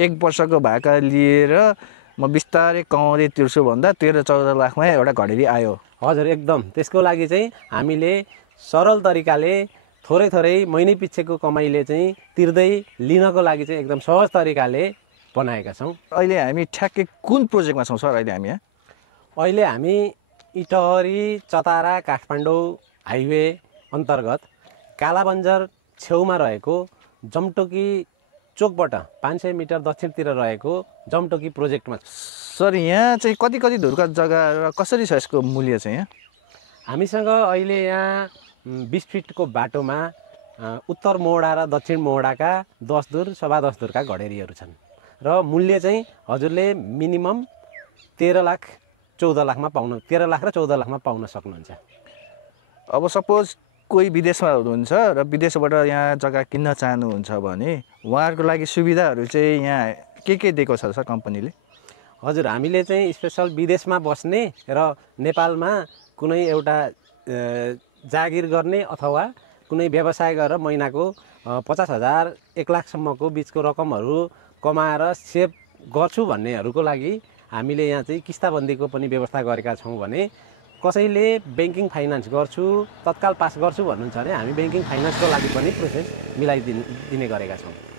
1 वर्षको भाका लिएर म बिस्तारै कमाउँदै तिर्छु भन्दा 13-14 लाखमा एउटा घडेरी आयो। हजुर एकदम। त्यसको लागि चाहिँ हामीले सरल तरिकाले थोरै महिनै पिछेको कमाइले चाहिँ तिर्दै लिनको लागि चाहिँ एकदम सहज तरिकाले बनाएका छौँ। अहिले हामी ठ्याक्कै कुन प्रोजेक्टमा छौँ सर? अहिले हामी इटहरी चतारा काठमाडौँ हाइवे अन्तर्गत कालाबन्जर छेउमा रहेको जमटोकी चोकबाट 500 मिटर दक्षिणतिर रहेको जमटोकी प्रोजेक्टमा छ। सर यहाँ चाहिँ कति धुरका जग्गा र कसरी छ यसको मूल्य चाहिँ यहाँ? हामीसँग अहिले यहाँ 20 फिटको बाटोमा उत्तर मोहडा र दक्षिण मोहडाका 10 धुर सवा 10 धुरका घडेरीहरू छन् र मूल्य चाहिँ हजुरले मिनिमम 13 लाख 14 लाखमा पाउन 13 लाख र 14 लाखमा पाउन सक्नुहुन्छ। अब सपोज कोही विदेशमा हुनुहुन्छ र विदेशबाट यहाँ जग्गा किन्न चाहनुहुन्छ भने उहाँहरूको लागि सुविधाहरू चाहिँ यहाँ के दिएको छ सर कम्पनीले? हजुर, हामीले चाहिँ स्पेसल विदेशमा बस्ने र नेपालमा कुनै एउटा जागिर गर्ने अथवा कुनै व्यवसाय गरेर महिनाको 50,000 1 लाखसम्मको बिचको रकमहरू कमाएर सेभ गर्छु भन्नेहरूको लागि हामीले यहाँ चाहिँ किस्ताबन्दीको पनि व्यवस्था गरेका छौँ। भने कसैले ब्याङ्किङ फाइनेन्स गर्छु तत्काल पास गर्छु भन्नुहुन्छ भने हामी ब्याङ्किङ फाइनेन्सको लागि पनि प्रोसेस मिलाइदिने गरेका छौँ।